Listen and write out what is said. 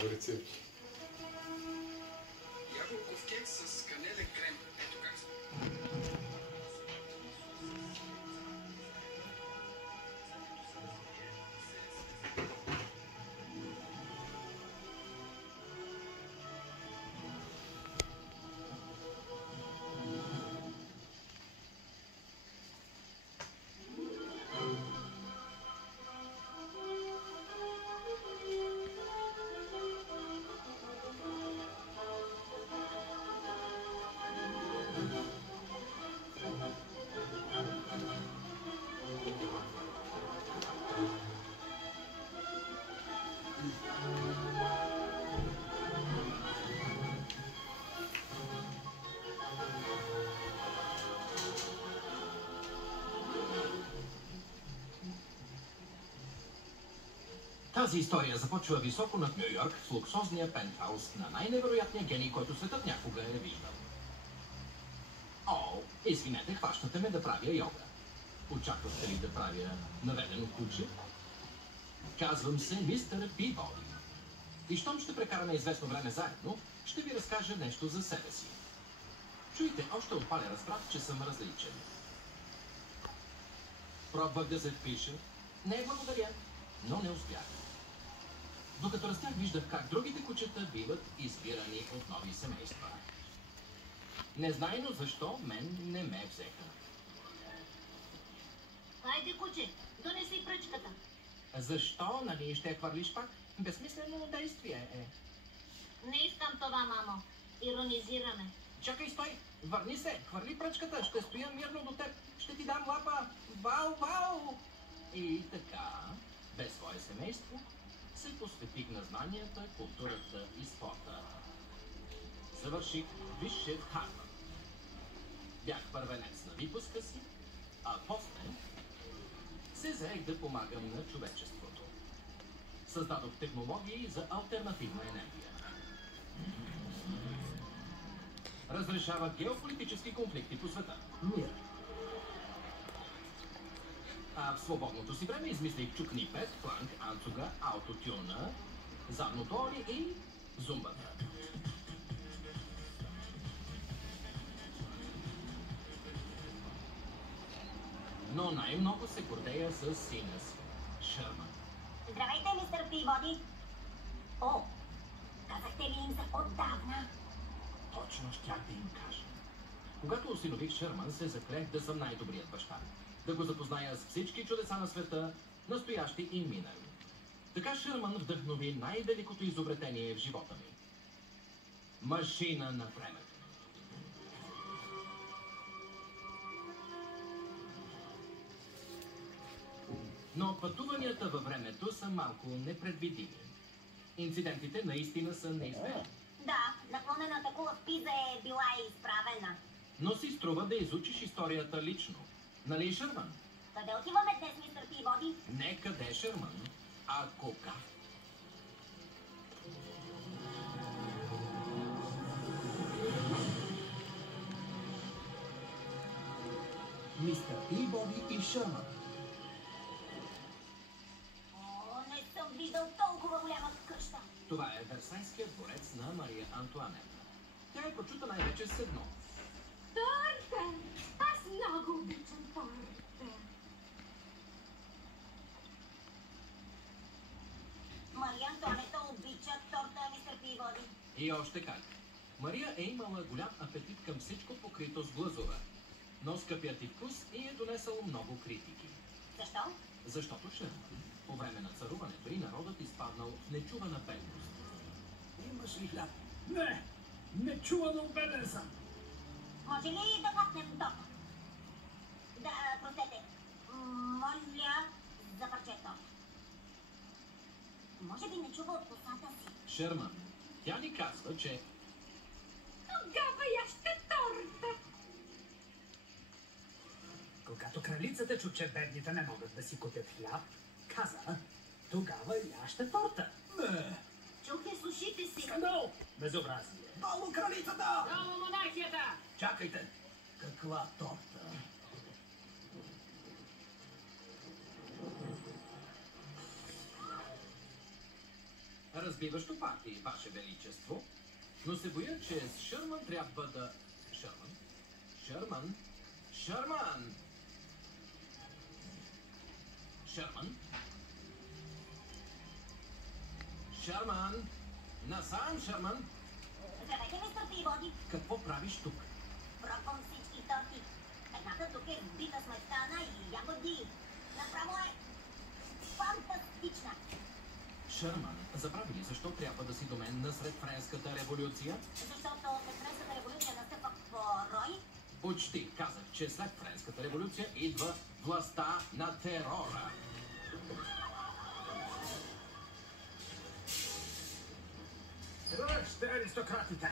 нова рецепти. Ябълков кекс с канелен крем. Ето как се. Тази история започва високо над Ню Йорк, в луксозния пентхаус на най-невероятния гений, който светът някога е виждал. О, извинете, хващате ме да правя йога. Очаквате ли да правя наведено куче? Казвам се мистер Пибоди. И щом ще прекараме известно време заедно, ще ви разкажа нещо за себе си. Чуйте, още от пале разбрах, че съм различен. Пробвах да се впиша. Не, благодаря, но не успях. Докато растях, виждах как другите кучета биват избирани от нови семейства. Незнайно защо мен не ме взеха. Хайде, куче, донеси пръчката. Защо, нали, ще я хвърлиш пак? Безсмислено действие е. Не искам това, мамо. Иронизираме. Чакай, стой! Върни се! Хвърли пръчката! Ще стоя мирно до теб! Ще ти дам лапа! Вау, вау! И така, без свое семейство, се посветих на знанията, културата и спорта. Завърших висше в Харвард. Бях първенец на випуска си, а после се заех да помагам на човечеството. Създадох технологии за алтернативна енергия. Разрешавах геополитически конфликти по света. Мир. А в свободното си време измислих чукнипет, фланг, анцуга, аутотюна, задното оли и зумбата. Но най-много се гордея с сина си, Шърман. Здравейте, мистер Пибоди. О, казахте ли им за отдавна? Точно щях да им кажа. Когато осинових Шърман, се заклех да съм най-добрият баща. Да го запозная с всички чудеса на света, настоящи и минали. Така Шърман вдъхнови най-великото изобретение в живота ми. Машина на времето. Но пътуванията във времето са малко непредвидими. Инцидентите наистина са неизбежни. Да, наклонената кула в Пиза е била изправена. Но си струва да изучиш историята лично. Нали, Шърман? Къде отиваме днес, мистер Пибоди? Не къде, Шърман, а кога. Мистер Пибоди и Шърман. О, не съм виждал толкова голяма къща. Това е Версайският дворец на Мария Антуанета. Тя е почута най-вече с едно. Торта! Аз много обичам торта. Мария Антуанета обича торта, мистер Пибоди. И още как. Мария е имала голям апетит към всичко покрито с глазура. Но скъпият и вкус и е донесъл много критики. Защо? Защото Шърман по време на царуването и народът изпаднал в нечувана бедност. Имаш ли хляб? Не! Нечувано беден съм! Може ли да хапнем торта? Да, простете. Моля за парче торта. Може би не чува от косата си. Шърман, тя ни казва, че... Тогава я ще торта. Когато кралицата чу, че бедните не могат да си купят хляб, каза, тогава яще торта. Не! Чух я с ушите си. Скандал! Безобразие! Долу кралицата! Долу монархията! Чакайте! Каква торта? разбиващо парти, Ваше Величество. Но се боя, че с Шърман трябва да... Шърман? Шърман? Шърман! Шърман? Шърман! Насам, Шърман! Здравейте, мистер Пиводи. Какво правиш тук? Пробвам всички торти. Едната тук е бита сметана и ягоди. Направо е фантастична. Шърман, забрави ли защо трябва да си до мен насред Френската революция? Защото след Френската революция настъпва порой. Почти казах, че след Френската революция идва властта на терора. Ръчте, аристократите!